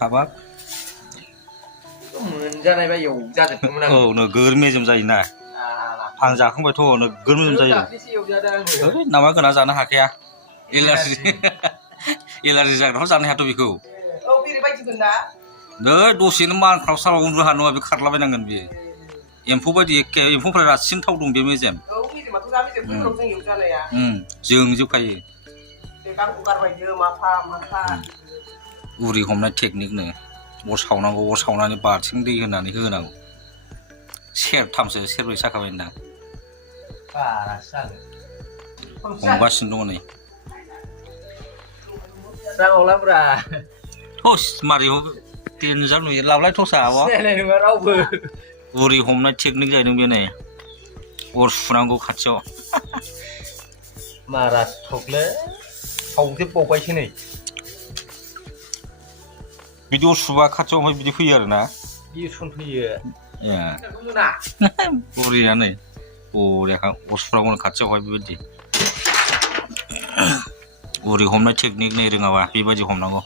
हाबाब मोनजानाय बा एवजाजोबदोंमोन आं नोगोर मेजेम जायोना आं जाखांबायथ' नोगोर मेजेम जायो दाख्लैसो एवजादों आङो नामा गोना जानो हाखाया एलार्जि एलार्जि जाग्राफ्रा जानो हायाथ' बेखौ औ बेरेबायदिमोन ना नै दसेनो मानख्राव साराव उन्दुनो हानाय नङा बे खारलाबायनांगोन बियो एम्फौ बायदि एखे एम्फौफ्रा रासिन थाव दं बे मेजेम औ मेजेमाथ' जा मेजेम गोलाव जों एवजानाया जोंजोबखायो बे गांखौ गारबायनो माफा माफा उरि हमनाय टेकनिकनो अर सावनांगौ अर सावनानै बाल्थिं दै होनानै होनांगौ सेरथामसो सेरब्रै जाखाबायदां बारासो जागोन हमगासिनो दङ नै जाबावलाब्रा थस मारै देनजार नुयो लाबलाय थसा आब' सिनायनाय नङा रावबो उरि हमनाय टेकनिक जाहैदों बे नै अर सुनांगौ खाथियाव मारा थगले सावजोबबावबायसो नै बिदि अर सुबा खाथियाव ओमफ्राय बिदि फैयो आरोना बिरसन फैयो ए बरिया नै बरियाखा अर सुनांगौ खाथियावहाय बेबायदि उरि हमनाय टेकनिक नै रोङाबा बेबायदि हमनांगौ